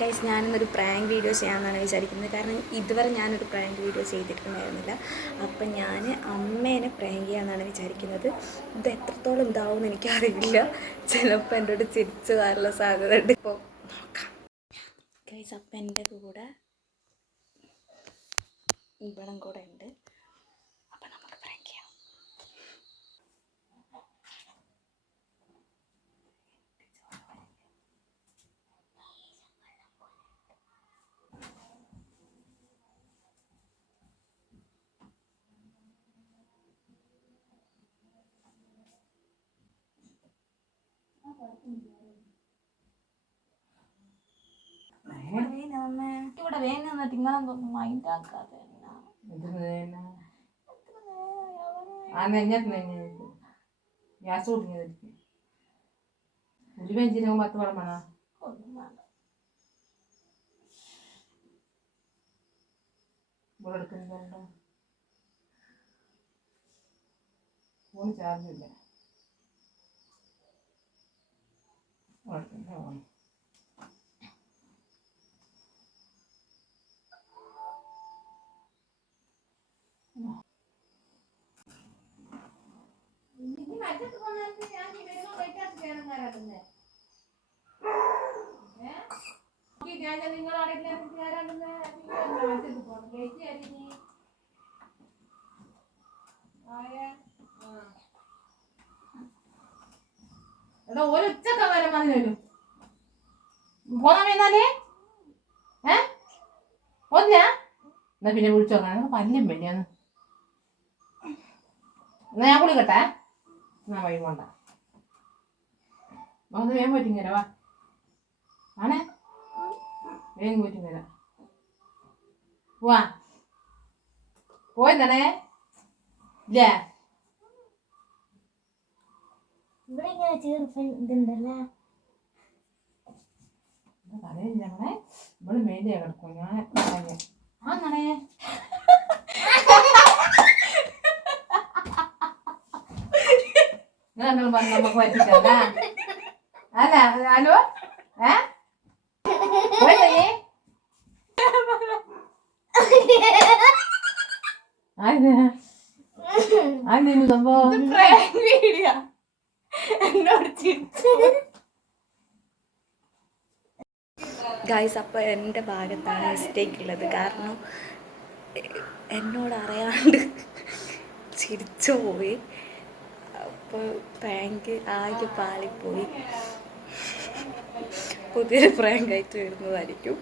Guys ഞാനിന്നൊരു prank video ചെയ്യാമെന്നാണ് വിചാരിക്കുന്നത്. കാരണം ഇതുവരെ ഞാനൊരു പ്രാങ്ക് വീഡിയോ ചെയ്തിട്ടുണ്ടായിരുന്നില്ല. അപ്പം ഞാൻ അമ്മേനെ പ്രാങ്ക് ചെയ്യാമെന്നാണ് വിചാരിക്കുന്നത്. ഇത് എത്രത്തോളം ഇതാവുമെന്ന് എനിക്കറിയില്ല. ചിലപ്പോൾ എൻ്റെ അടുത്ത് ചിരിച്ചു വരാനുള്ള സാധ്യത ഉണ്ട്. ഇപ്പോൾ നോക്കാം. ഗൈസ് അപ്പം എൻ്റെ കൂടെ ഇവളും കൂടെ ഉണ്ട്. അപ്പം നമുക്ക് പ്രാങ്ക് ചെയ്യാം. ഇവിടെ വേന നിങ്ങളൊന്നും മൈൻഡ് ആക്കാതെ ഗ്യാസ് കുടുങ്ങിയതായിരിക്കും. ഒരു ബെഞ്ചിന് 10 വെള്ളം വേണം. എടുക്കുന്നുണ്ടോ? ഫോൺ ചാർജില്ല. എടാ ഒരു ഉച്ചക്ക വരെ മതി വരും പോന്നാ വേന്നാലേ ഒന്നില്ല എന്നാ പിന്നെ വിളിച്ചു നോക്കാം. പല്ലും വേണ്ടിയാന്ന് എന്നാ ഞാൻ കുളിക്കട്ടെ. എന്നാ വഴി പോണ്ട ഒന്ന് വേഗം പോയിട്ടും തരാം. വാ ആണേ വേഗം പോയിട്ടും തരാം. പോവാ പോയെന്നാണേ ഇല്ലേ ഇവിടെ ഇങ്ങനെ ചേർപ്പ് ഇതുണ്ടല്ലേ. കഥയില്ല ഞങ്ങളെ ഇവിടെ മേലിയാ കിടക്കും. ഞാൻ ആണേ നിങ്ങൾ പറഞ്ഞ് നമുക്ക് പറ്റിച്ചല്ല അല്ല. ഹലോ സംഭവം ഗൈസ് അപ്പോൾ എൻ്റെ ഭാഗത്താണ് മിസ്റ്റേക്ക് ഉള്ളത്. കാരണം എന്നോട് അറിയാണ്ട് ചിരിച്ചു പോയി. അപ്പോൾ പ്രാങ്ക് ആകെ പാളിപ്പോയി. പുതിയൊരു പ്രാങ്കായിട്ട് വരുന്നതായിരിക്കും.